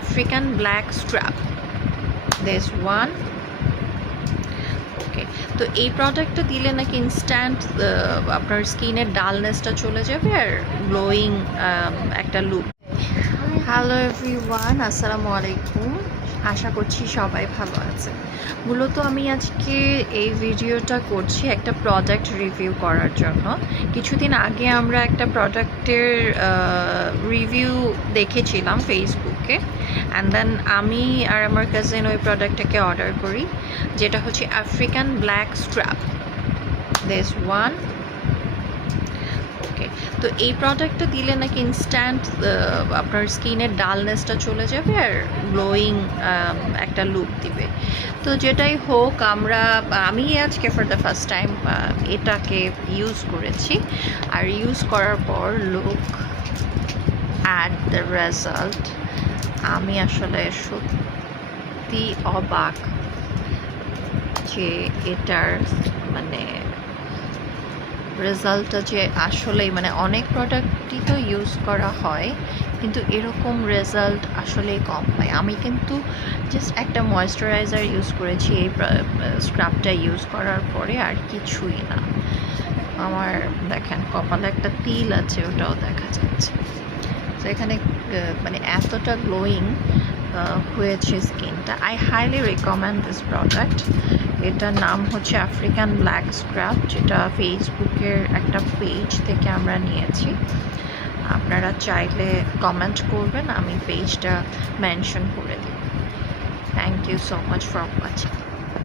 African black scrub, this one. Okay, তো এই প্রোডাক্টটা দিলে নাকি ইনস্ট্যান্ট আপনার স্কিনের ডালনেসটা চলে যাবে আর গ্লোয়িং একটা লুক। হ্যালো এভরিওয়ান, আসসালামু আলাইকুম। আশা করছি সবাই ভালো আছে। মূলত আমি আজকে এই ভিডিওটা করছি একটা প্রোডাক্ট রিভিউ করার জন্য। কিছুদিন আগে আমরা একটা প্রোডাক্টের রিভিউ দেখেছিলাম ফেসবুকে, অ্যান্ড দেন আমি আর আমার কাজিন ওই প্রোডাক্টটাকে অর্ডার করি, যেটা হচ্ছে African black scrub, this one. Okay, তো এই প্রোডাক্টটা দিলে নাকি ইনস্ট্যান্ট আপনার স্কিনের ডালনেসটা চলে যাবে আর গ্লোয়িং একটা লুক দিবে। তো যেটাই হোক, আমি আজকে ফর দ্য ফার্স্ট টাইম এটাকে ইউজ করেছি, আর ইউজ করার পর লুক অ্যাট দ্য রেজাল্ট, আমি আসলে সত্যি অবাক যে এটার মানে রেজাল্টটা যে আসলেই অনেক প্রোডাক্টই তো ইউজ করা হয়, কিন্তু এরকম রেজাল্ট আসলেই কম পাই। আমি কিন্তু জাস্ট একটা ময়েশ্চারাইজার ইউজ করেছি এই স্ক্রাবটা ইউজ করার পরে, আর কিছুই না। আমার দেখেন কপালে একটা তিল আছে, ওটাও দেখা যাচ্ছে। তো এখানে এতটা গ্লোয়িং হয়েছে স্কিনটা। I highly recommend this product. এটার নাম হচ্ছে আফ্রিকান ব্ল্যাক স্ক্রাব, যেটা ফেসবুকের একটা পেজ থেকে আমরা নিয়েছি। আপনারা চাইলে কমেন্ট করবেন, আমি পেজটা মেনশন করে দিই। Thank you so much for watching.